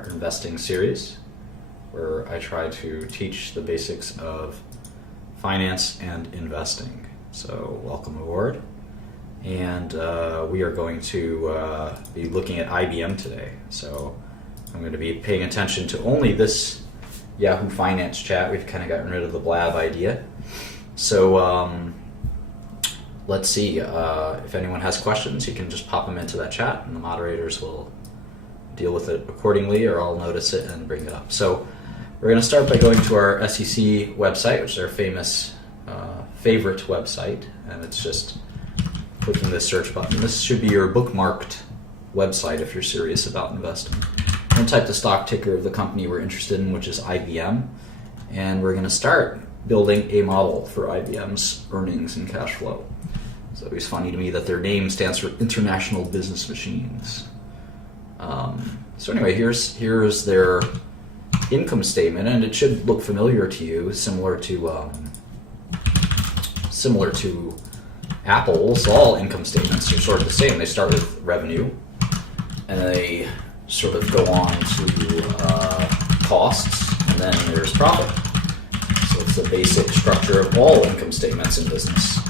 our investing series, where I try to teach the basics of finance and investing. So welcome aboard. And we are going to be looking at IBM today. So I'm going to be paying attention to only this Yahoo Finance chat. We've kind of gotten rid of the blab idea. So let's see. If anyone has questions, you can just pop them into that chat, and the moderators will deal with it accordingly, or I'll notice it and bring it up. So we're going to start by going to our SEC website, which is our famous favorite website, and it's just clicking the search button. This should be your bookmarked website if you're serious about investing. And type the stock ticker of the company we're interested in, which is IBM, and we're going to start building a model for IBM's earnings and cash flow. So it's funny to me that their name stands for International Business Machines. So anyway, here's their income statement, and it should look familiar to you, similar to Apple's. All income statements are sort of the same. They start with revenue, and they sort of go on to costs, and then there's profit. So it's the basic structure of all income statements in business.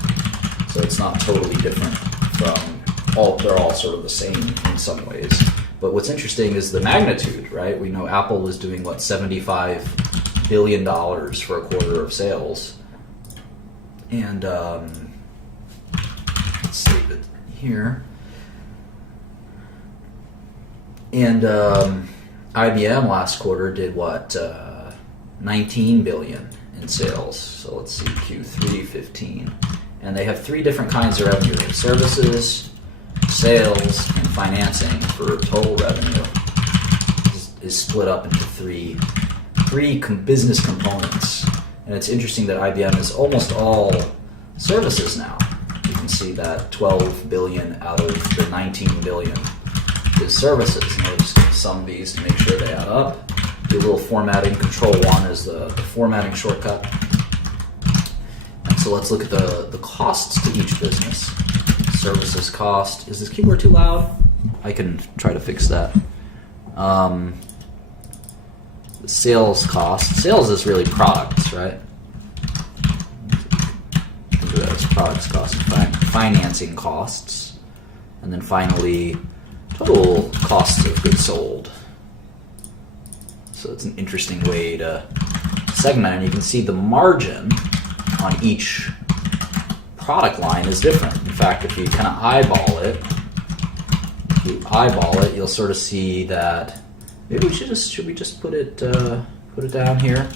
So it's not totally different from all. They're all sort of the same in some ways. But what's interesting is the magnitude, right? We know Apple is doing, $75 billion for a quarter of sales. And let's save it here. And IBM last quarter did $19 billion in sales. So let's see, Q3 15. And they have three different kinds of revenue: services, sales, and financing. For total revenue is split up into three business components. And it's interesting that IBM is almost all services now. You can see that 12 billion out of the 19 billion is services. And we'll just sum these to make sure they add up. Do a little formatting. Control 1 is the formatting shortcut. And so let's look at the costs to each business. Services cost. Is this keyboard too loud? I can try to fix that. Sales cost. Sales is really products, right? Think of that as products cost. Financing costs. And then finally, total costs of goods sold. So it's an interesting way to segment, and you can see the margin on each product line is different. In fact, if you kind of eyeball it, you'll sort of see that maybe we should we just put it down here.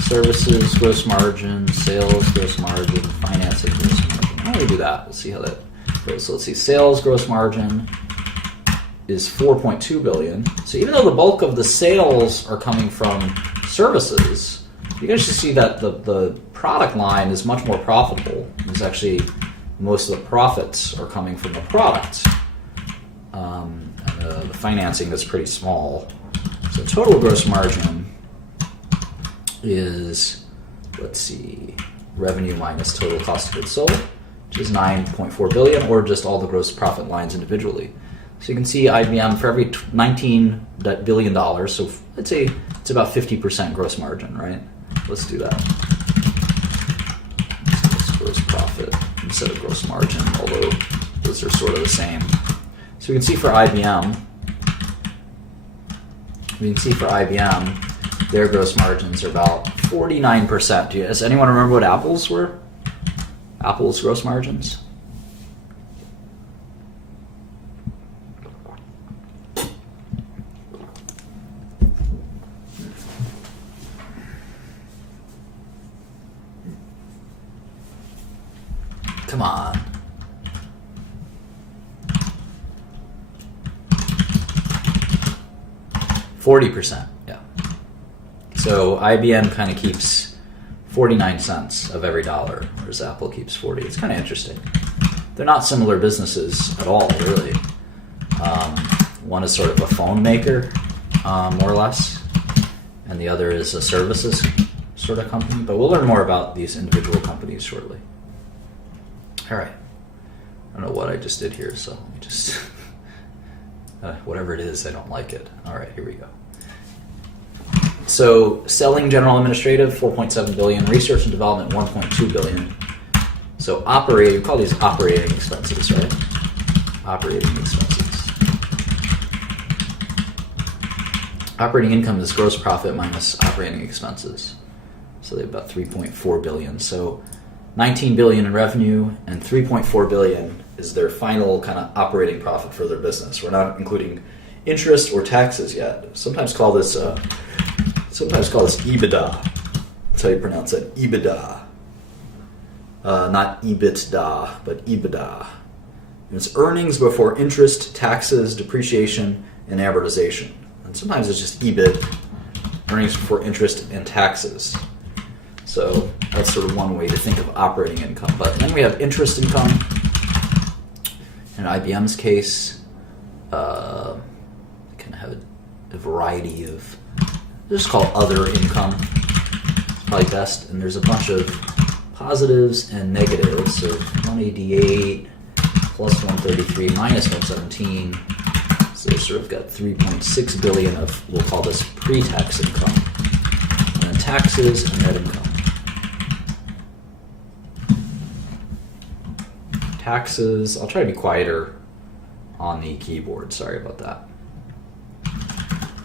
Services gross margin, sales gross margin, financing gross margin. How do we do that? We'll see how that goes. So let's see. Sales gross margin is $4.2 billion. So even though the bulk of the sales are coming from services, you guys should see that the product line is much more profitable. It's actually most of the profits are coming from the product. And the financing is pretty small. So total gross margin is, let's see, revenue minus total cost of goods sold, which is $9.4 billion, or just all the gross profit lines individually. So you can see IBM for every $19 billion, so let's say it's about 50% gross margin, right? Let's do that. So it's gross profit instead of gross margin, although those are sort of the same. So we can see for IBM, their gross margins are about 49%. Does anyone remember what Apple's were? Apple's gross margins? Come on. %, yeah. So IBM kind of keeps 49 cents of every dollar, whereas Apple keeps 40. It's kind of interesting. They're not similar businesses at all, really. One is sort of a phone maker, more or less, and the other is a services sort of company. But we'll learn more about these individual companies shortly. All right. I don't know what I just did here, so let me just... whatever it is, I don't like it. All right, here we go. So selling general administrative, 4.7 billion. Research and development, 1.2 billion. So operating, we call these operating expenses, right? Operating expenses. Operating income is gross profit minus operating expenses. So they have about 3.4 billion. So 19 billion in revenue and 3.4 billion is their final kind of operating profit for their business. We're not including interest or taxes yet. Sometimes call this EBITDA. That's how you pronounce it, EBITDA. Not EBITDA, but EBITDA. And it's earnings before interest, taxes, depreciation, and amortization. And sometimes it's just EBIT, earnings before interest and taxes. So that's sort of one way to think of operating income. But then we have interest income. In IBM's case, kind of have a variety of, just call other income, probably best. And there's a bunch of positives and negatives. So 188 plus 133 minus 117. So they've sort of got 3.6 billion of, we'll call this pre-tax income. And then taxes and net income. Taxes, I'll try to be quieter on the keyboard, sorry about that.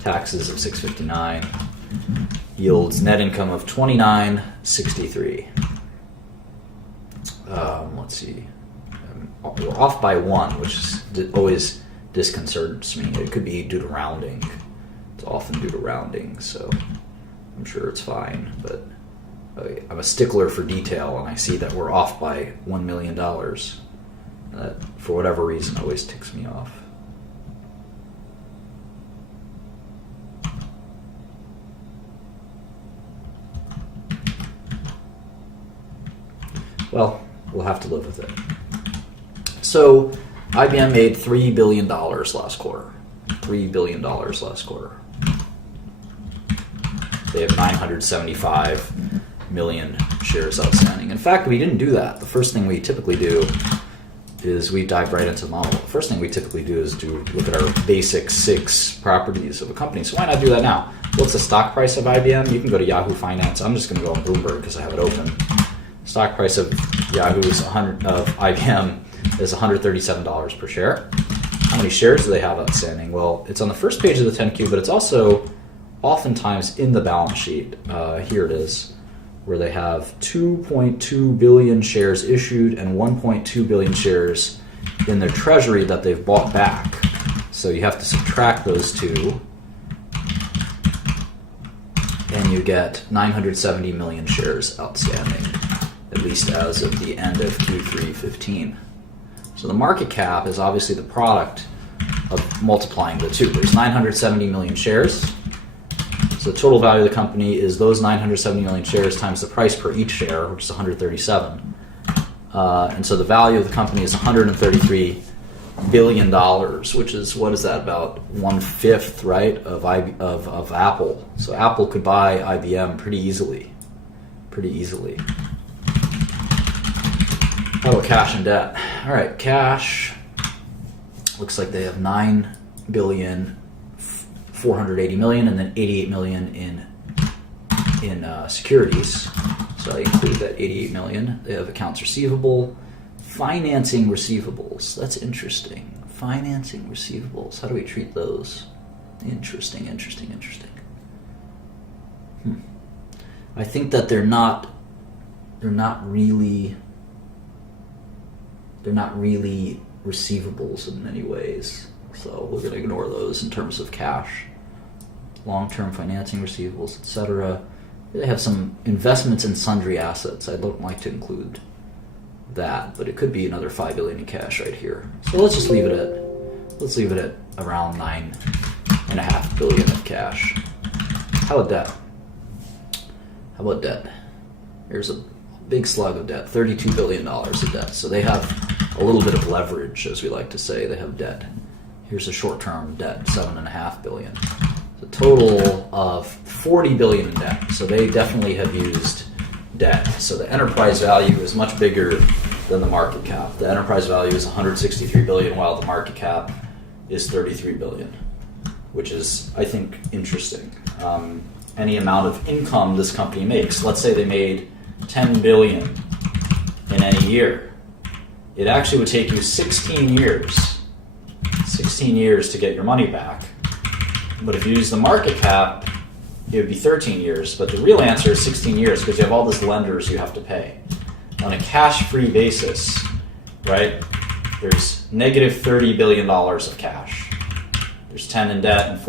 Taxes of 659 yields net income of 2963. Let's see, we're off by one, which always disconcerts me. It could be due to rounding. It's often due to rounding, so I'm sure it's fine, but I'm a stickler for detail, and I see that we're off by $1 million. That, for whatever reason, always ticks me off. Well, we'll have to live with it. So, IBM made $3 billion last quarter. $3 billion last quarter. They have 975 million shares outstanding. In fact, we didn't do that. The first thing we typically do is we dive right into the model. The first thing we typically do is look at our basic 6 properties of a company. So why not do that now? What's the stock price of IBM? You can go to Yahoo Finance. I'm just going to go on Bloomberg because I have it open. Stock price of IBM is $137 per share. How many shares do they have outstanding? Well, it's on the first page of the 10Q, but it's also oftentimes in the balance sheet. Here it is, where they have 2.2 billion shares issued and 1.2 billion shares in their treasury that they've bought back. So you have to subtract those two, and you get 970 million shares outstanding, at least as of the end of Q3 15. So the market cap is obviously the product of multiplying the two. There's 970 million shares. So the total value of the company is those 970 million shares times the price per each share, which is 137. And so the value of the company is $133 billion, which is, what is that, about 1/5, right, of Apple. So Apple could buy IBM pretty easily. How about cash and debt? All right, cash looks like they have 9,480 million and then 88 million in securities. So I include that 88 million. They have accounts receivable, financing receivables. That's interesting. Financing receivables. How do we treat those? Interesting. I think that they're not really receivables in many ways. So we're going to ignore those in terms of cash. Long-term financing receivables, etc. They have some investments in sundry assets. I don't like to include that, but it could be another 5 billion in cash right here. So let's just leave it at around 9.5 billion of cash. How about debt? Here's a big slug of debt, $32 billion of debt. So they have a little bit of leverage, as we like to say. They have debt. Here's a short-term debt, $7.5 billion. The total of $40 billion in debt. So they definitely have used debt. So the enterprise value is much bigger than the market cap. The enterprise value is $163 billion, while the market cap is $33 billion, which is, I think, interesting. any amount of income this company makes. Let's say they made 10 billion in any year. It actually would take you 16 years to get your money back. But if you use the market cap, it would be 13 years. But the real answer is 16 years because you have all these lenders you have to pay. On a cash-free basis, right, there's negative $30 billion of cash. There's 10 in debt and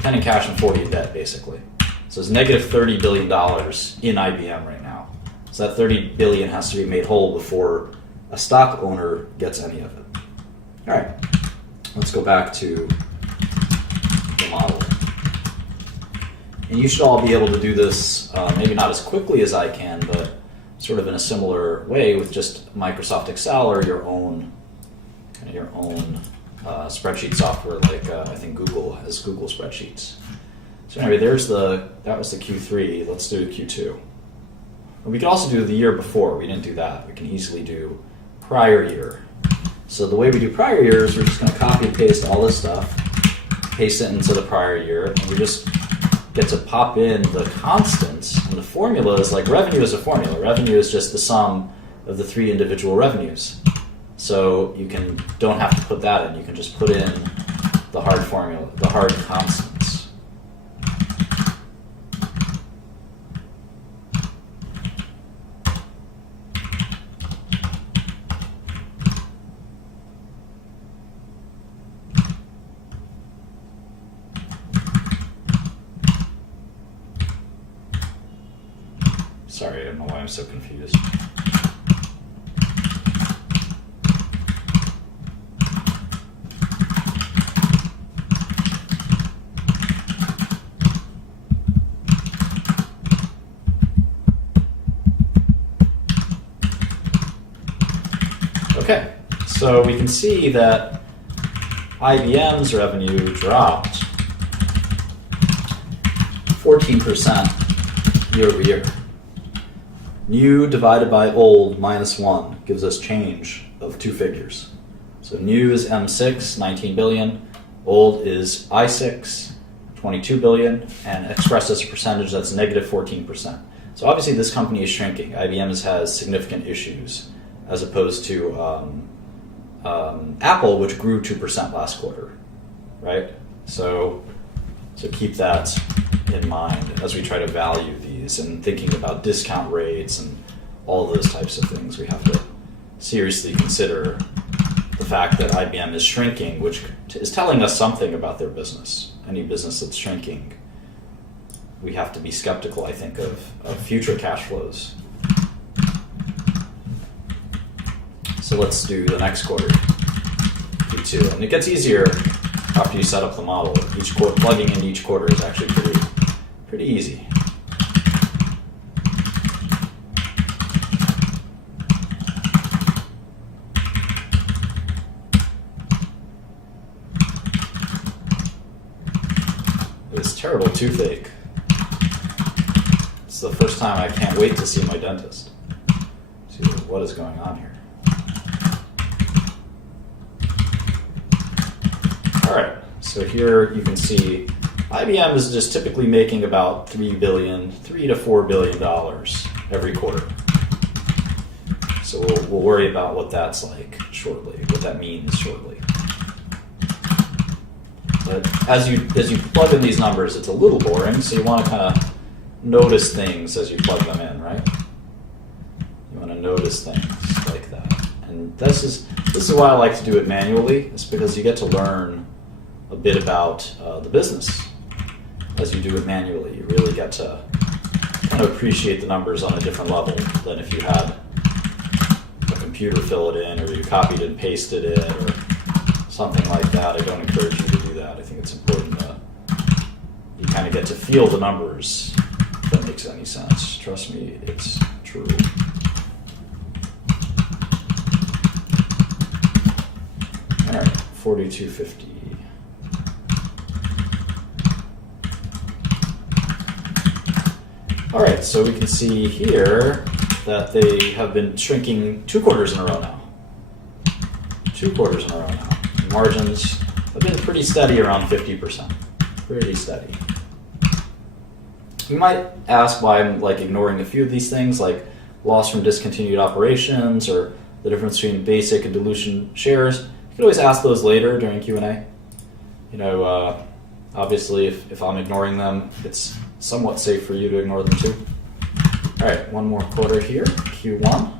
10 in cash and 40 in debt, basically. So it's negative $30 billion in IBM right now. So that $30 billion has to be made whole before a stock owner gets any of it. All right, let's go back to the model. And you should all be able to do this, maybe not as quickly as I can, but sort of in a similar way with just Microsoft Excel or your own spreadsheet software, like I think Google has Google Spreadsheets. So anyway, that was the Q3. Let's do Q2. And we could also do the year before. We didn't do that. We can easily do prior year. So the way we do prior year is we're just going to copy and paste all this stuff, paste it into the prior year, and we just get to pop in the constants. And the formula is like revenue is a formula. Revenue is just the sum of the 3 individual revenues. So you don't have to put that in. You can just put in the hard formula, the hard constants. Sorry, I don't know why I'm so confused. Okay, so we can see that IBM's revenue dropped 14% year over year. New divided by old minus 1 gives us change of 2 figures. So new is M6, 19 billion. Old is I6, 22 billion. And expressed as a percentage, that's negative 14%. So obviously this company is shrinking. IBM has significant issues as opposed to Apple, which grew 2% last quarter, right? So keep that in mind as we try to value these and thinking about discount rates and all those types of things. We have to seriously consider the fact that IBM is shrinking, which is telling us something about their business. Any business that's shrinking, we have to be skeptical, I think, of future cash flows. So let's do the next quarter, Q2. And it gets easier after you set up the model. Each quarter, plugging in each quarter is actually pretty easy. This terrible toothache. It's the first time I can't wait to see my dentist. See what is going on here. All right, so here you can see IBM is just typically making about $3 to $4 billion every quarter. So we'll worry about what that's like shortly, what that means shortly. But as you plug in these numbers, it's a little boring, so you want to kind of notice things as you plug them in, right? You want to notice things like that. And this is why I like to do it manually. It's because you get to learn a bit about the business as you do it manually. You really get to kind of appreciate the numbers on a different level than if you had a computer fill it in or you copied and pasted it or something like that. I don't encourage you to do that. I think it's important that you kind of get to feel the numbers, if that makes any sense. Trust me, it's true. All right, 4250. All right, so we can see here that they have been shrinking 2 quarters in a row now. 2 quarters in a row now. Margins have been pretty steady around 50%. Pretty steady. You might ask why I'm like ignoring a few of these things, like loss from discontinued operations or the difference between basic and dilution shares. You can always ask those later during Q&A. You know, obviously if I'm ignoring them, it's somewhat safe for you to ignore them too. All right, one more quarter here, Q1.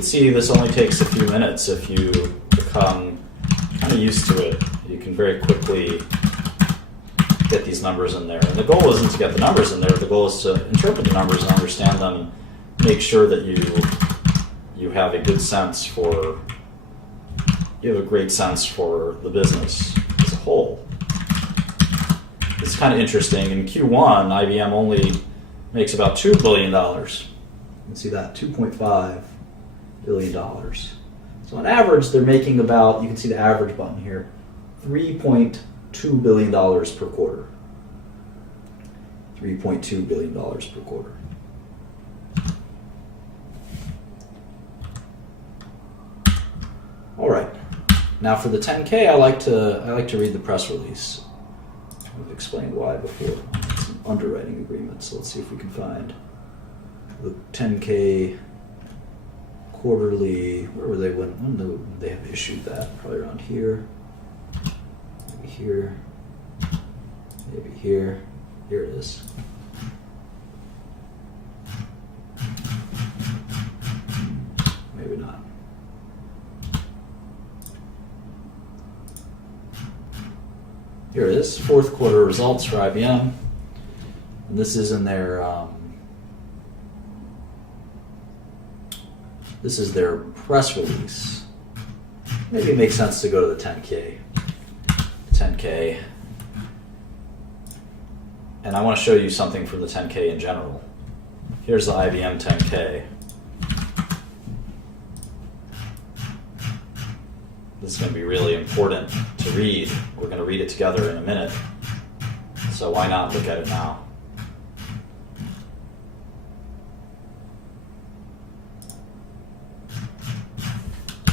See, this only takes a few minutes if you become kind of used to it. You can very quickly get these numbers in there. And the goal isn't to get the numbers in there. The goal is to interpret the numbers and understand them, and make sure that you have a good sense for, you have a great sense for the business as a whole. It's kind of interesting. In Q1, IBM only makes about $2 billion. You can see that, $2.5 billion. So on average, they're making about, you can see the average button here, $3.2 billion per quarter. $3.2 billion per quarter. All right. Now for the 10K, I like to read the press release. I've explained why before. Some underwriting agreements. So let's see if we can find the 10K quarterly. Where were they when they have issued that? Probably around here. Maybe here. Maybe here. Here it is. Maybe not. Here it is, fourth quarter results for IBM. And this is in their, this is their press release. Maybe it makes sense to go to the 10K. 10K. And I want to show you something from the 10K in general. Here's the IBM 10K. This is going to be really important to read. We're going to read it together in a minute. So why not look at it now?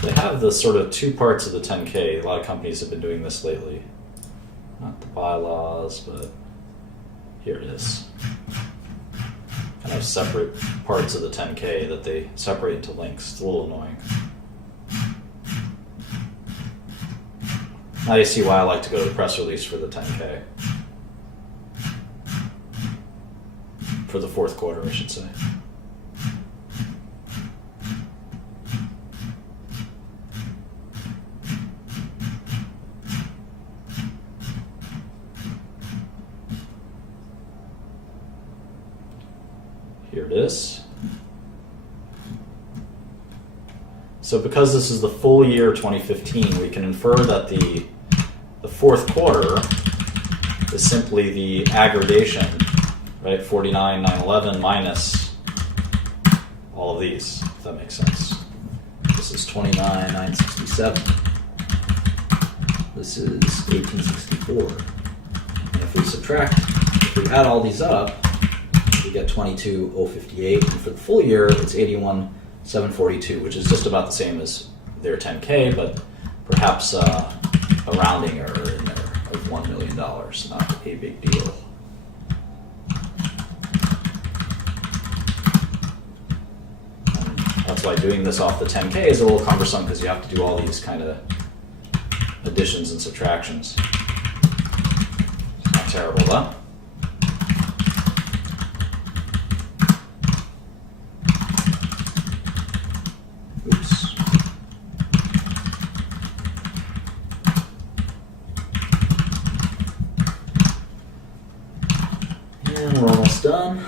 They have the sort of two parts of the 10K. A lot of companies have been doing this lately. Not the bylaws, but here it is. Kind of separate parts of the 10K that they separate into links. It's a little annoying. Now you see why I like to go to the press release for the 10K. For the fourth quarter, I should say. Here it is. So because this is the full year 2015, we can infer that the fourth quarter is simply the aggregation, right? 49, 911 minus all of these, if that makes sense. This is 29, 967. This is 1864. And if we subtract, if we add all these up, we get 22,058. And for the full year, it's 81,742, which is just about the same as their 10K, but perhaps a rounding error in there of $1 million, not a big deal. And that's why doing this off the 10K is a little cumbersome, because you have to do all these kind of additions and subtractions. It's not terrible, though. Done.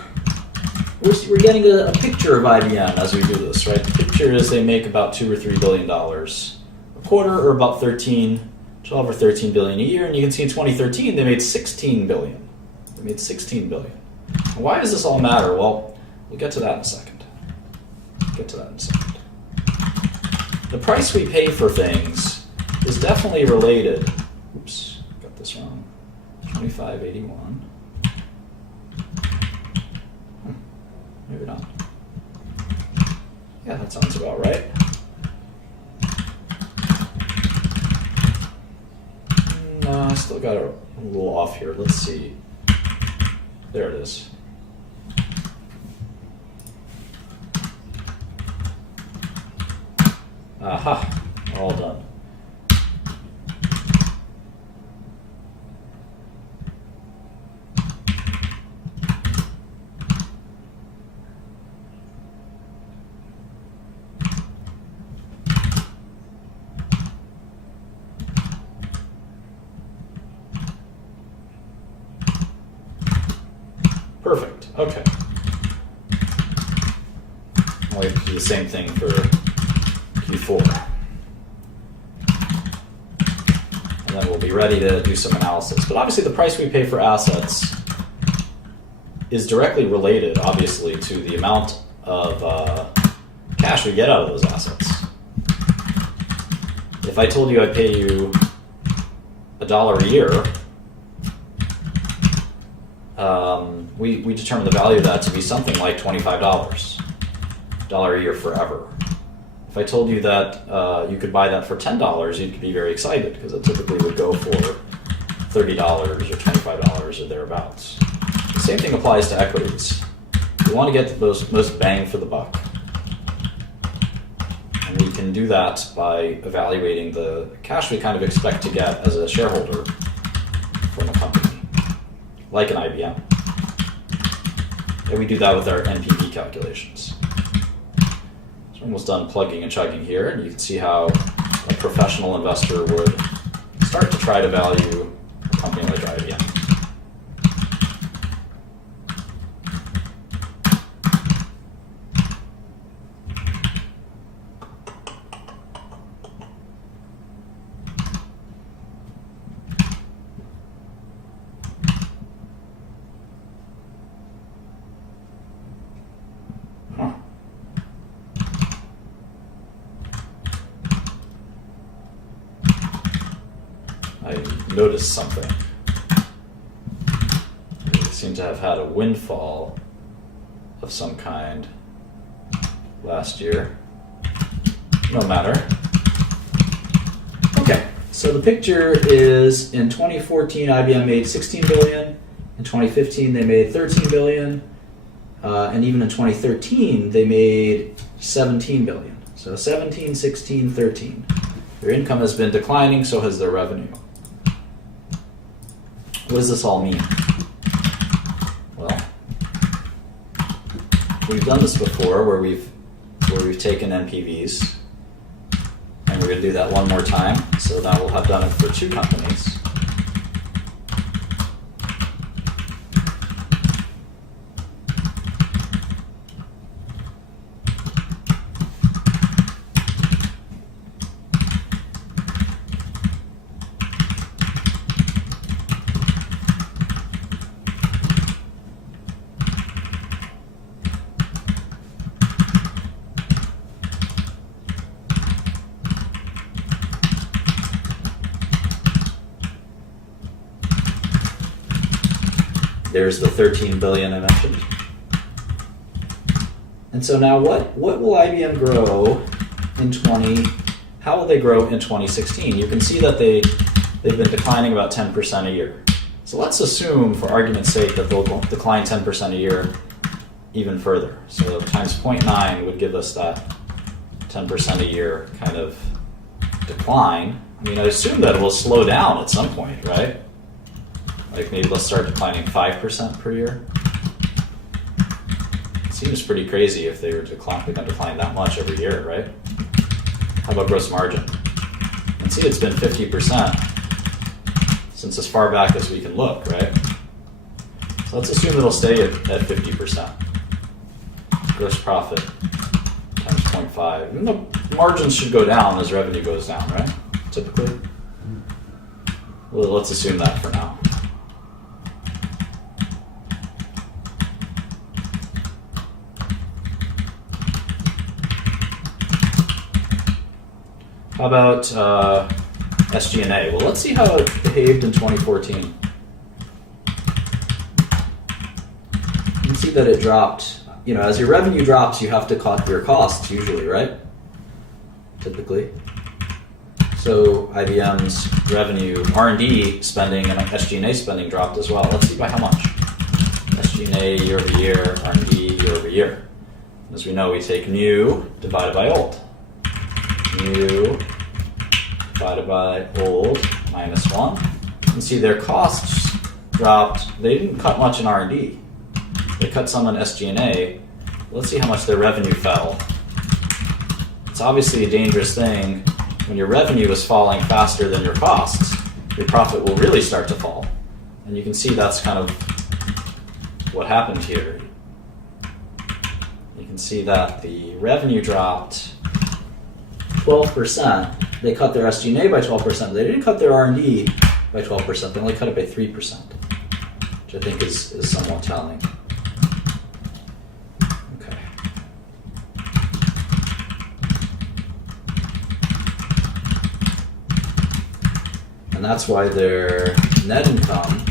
we're getting a picture of IBM as we do this, right? The picture is they make about $2 or $3 billion a quarter, or about 12 or 13 billion a year. And you can see in 2013 they made 16 billion. They made 16 billion. And why does this all matter? Well, we'll get to that in a second. The price we pay for things is definitely related. Oops, got this wrong. 2581. Maybe not. Yeah, that sounds about right. No, I still got a little off here. Let's see. There it is. Aha, all done. Perfect. Okay. I'll do the same thing for Q4. And then we'll be ready to do some analysis. But obviously the price we pay for assets is directly related, obviously, to the amount of cash we get out of those assets. If I told you I'd pay you $1 a year, we determine the value of that to be something like $25 a year forever. If I told you that you could buy that for $10, you'd be very excited because it typically would go for $30 or $25 or thereabouts. The same thing applies to equities. We want to get the most bang for the buck. And we can do that by evaluating the cash we kind of expect to get as a shareholder from a company, like an IBM. And we do that with our NPV calculations. So we're almost done plugging and chugging here, and you can see how a professional investor would start to try to value a company like IBM. I noticed something. They seem to have had a windfall of some kind last year. No matter. Okay, so the picture is in 2014 IBM made 16 billion. In 2015 they made 13 billion. And even in 2013 they made 17 billion. So 17, 16, 13. Their income has been declining, so has their revenue. What does this all mean? Well, we've done this before where we've taken NPVs, and we're going to do that one more time. So now we'll have done it for two companies. There's the 13 billion I mentioned. And so now what will IBM grow in how will they grow in 2016? You can see that they've been declining about 10% a year. So let's assume, for argument's sake, that they'll decline 10% a year even further. So times 0.9 would give us that 10% a year kind of decline. I mean, I assume that it will slow down at some point, right? Like maybe let's start declining 5% per year. It seems pretty crazy if they were going to decline that much every year, right? How about gross margin? You can see it's been 50% since as far back as we can look, right? So let's assume it'll stay at 50%. gross profit times 0.5. And the margins should go down as revenue goes down, right? Typically. Well, let's assume that for now. How about SG&A? Well, let's see how it behaved in 2014. You can see that it dropped. You know, as your revenue drops, you have to cut your costs usually, right? Typically. So IBM's revenue, R&D spending, and SG&A spending dropped as well. Let's see by how much. SG&A year over year, R&D year over year. As we know, we take new divided by old. New divided by old minus 1. You can see their costs dropped. They didn't cut much in R&D. They cut some on SG&A. Let's see how much their revenue fell. It's obviously a dangerous thing. When your revenue is falling faster than your costs, your profit will really start to fall. And you can see that's kind of what happened here. You can see that the revenue dropped 12%. They cut their SG&A by 12%. They didn't cut their R&D by 12%. They only cut it by 3%, which I think is somewhat telling. Okay. And that's why their net income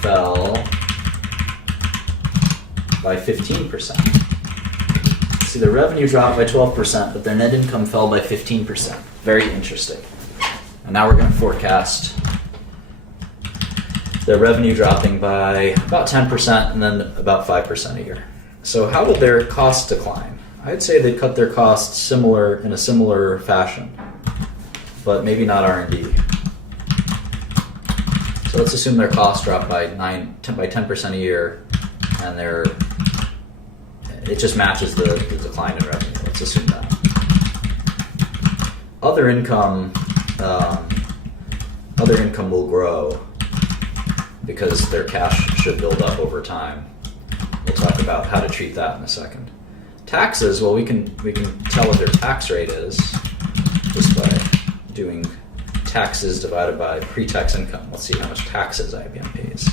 fell by 15%. See, the revenue dropped by 12%, but their net income fell by 15%. Very interesting. And now we're going to forecast their revenue dropping by about 10% and then about 5% a year. So how would their costs decline? I'd say they cut their costs in a similar fashion, but maybe not R&D. So let's assume their costs drop by 10% a year, and it just matches the decline in revenue. Let's assume that. Other income will grow because their cash should build up over time. We'll talk about how to treat that in a second. Taxes, well, we can tell what their tax rate is just by doing taxes divided by pre-tax income. Let's see how much taxes IBM pays.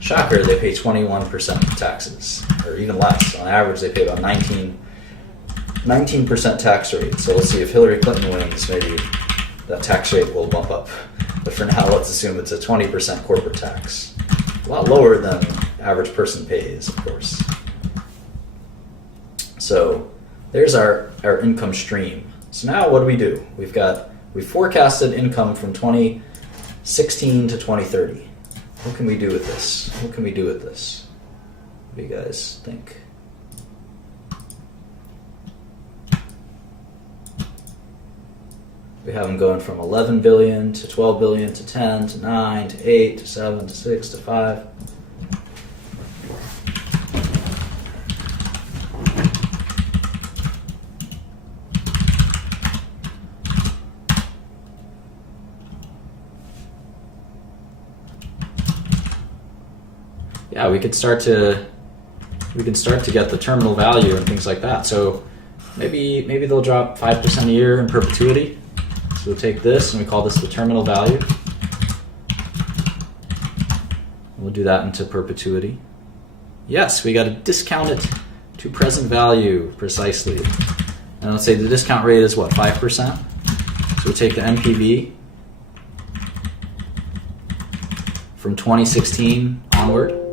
Shocker, they pay 21% taxes, or even less. On average, they pay about 19% tax rate. So let's see if Hillary Clinton wins, maybe that tax rate will bump up. But for now, let's assume it's a 20% corporate tax. A lot lower than average person pays, of course. So there's our income stream. So now what do? We forecasted income from 2016 to 2030. What can we do with this? What do you guys think? We have them going from 11 billion to 12 billion to 10 to 9 to 8 to 7 to 6 to 5. Yeah, we could start to get the terminal value and things like that. So maybe they'll drop 5% a year in perpetuity. So we'll take this and we call this the terminal value. We'll do that into perpetuity. Yes, we got to discount it to present value precisely. And let's say the discount rate is what, 5%? So we'll take the NPV from 2016 onward.